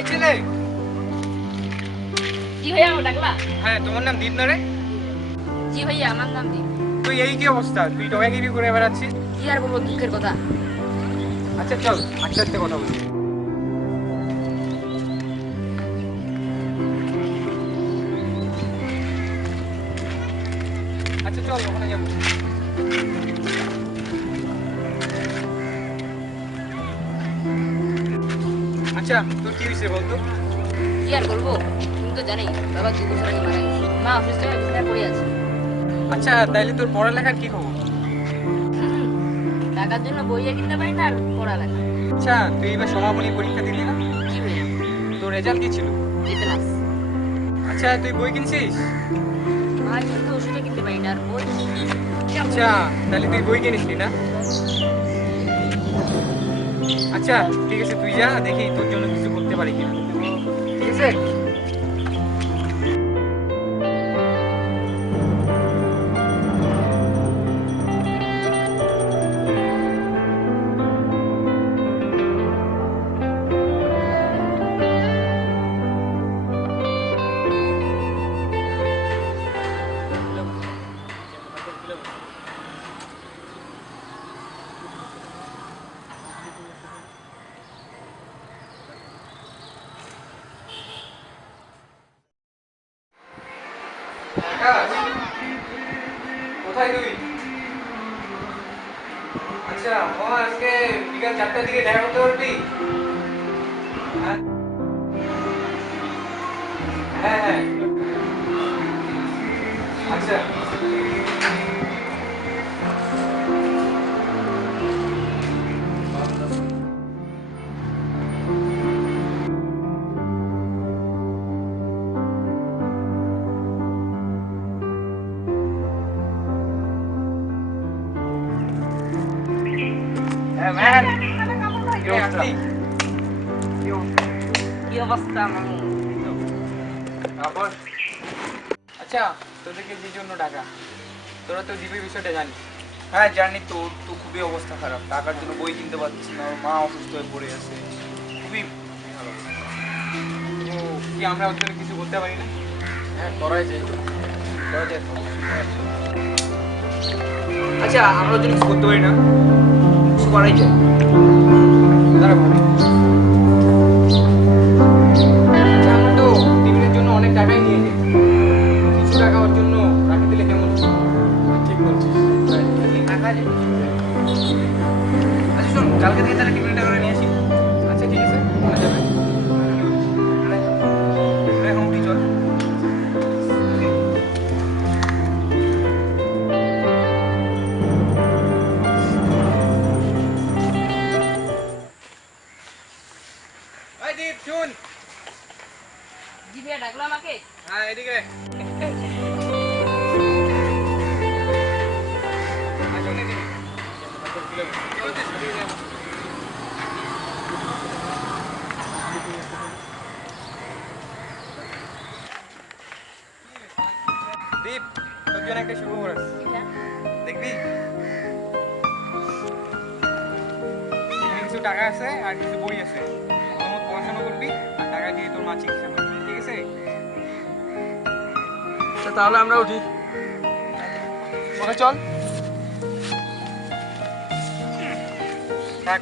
এই ছেলে। জি ভাইয়া, আমার ডাকলা? হ্যাঁ, তোমার নাম দীপ না রে? জি ভাইয়া, আমার নাম দীপ। তুই এই কি অবস্থা? তুই টগাগিরি করে বেড়াচ্ছিস। কি আর বলবো, দুঃখের কথা। আচ্ছা চল, আস্তে আস্তে কথা বলি। আচ্ছা চল, ওখানে যাবো। আচ্ছা, তোর কি হয়েছে বলতো? কি আর বলবো, তুমি তো জানি বাবা 2 বছর আগে মারা গেছে। মা অসুস্থ হয়ে বিছানায় পড়ে আছে। আচ্ছা, তাইলে তোর পড়ালেখার কি খবর? টাকার জন্য বইয়ে কিনতে পারি না আর পড়ালেখা। আচ্ছা, তুই এবার সমাপনী পরীক্ষা দিলি না? কি ভাইয়া? তোর রেজাল্ট কি ছিল? A+। আচ্ছা, তুই বই কিনছিস? মা কিন্তু ওষুধও কিনতে পারি না আর বই। আচ্ছা, তাহলে তুই বই কিনিসনি না? আচ্ছা ঠিক আছে, তুই যা, দেখি তোর জন্য কিছু করতে পারি কিনা। ঠিক আছে। আকাশ, কোথায় তুই? আচ্ছা, আজকে বিকাল 4টার দিকে দেখা করতে পারবি? হ্যাঁ হ্যাঁ হ্যাঁ। আচ্ছা হ্যাঁ ম্যান, কি অবস্থা? কি অবস্থা মামু? তারপর আচ্ছা, তোদেরকে যে জন্য ডাকা, তোরা তো দিবির বিষয়টা জানিস। হ্যাঁ জানি, তোর তো খুবই অবস্থা খারাপ, টাকার জন্য বই কিনতে পারছিস না, ওর মা অসুস্থ হয়ে পড়ে আছে, খুবই ভালো। তো কি আমরা ওর জন্য কিছু করতে পারি না? হ্যাঁ করাই যায়, করা যায় তো। আচ্ছা, আমরা ওর জন্য কিছু করতে পারি না, কিছু করাই যায়। দাঁড়া ভাবি। আচ্ছা, আমরা তো টিফিনের জন্য অনেক টাকাই নিয়ে যাই, কিছু টাকা ওর জন্য রাখে দিলে কেমন হয়? ঠিক বলছিস। টাকা যায়। আচ্ছা শোন, কালকে থেকে তাহলে টিফিনের টাকাটা নিয়ে আসি। আচ্ছা ঠিক আছে, করা যাবে। এখন উঠি, চল। এই দীপ, শুন। জি ভাইয়া, ডাকলা আমাকে? হ্যাঁ, এদিকে। আসুন এদিকে। কি বলছিস? দীপ, তোর জন্য একটা সুখবর আছে, এটা? দেখবি? এখানে কিছু টাকা আছে আর কিছু বই আছে, তোর পড়াশোনা করবি আর টাকা দিয়ে তোর মা চিকিৎসা করবি, ঠিক আছে? তাহলে আমরা উঠি। ওকে চল। থাক।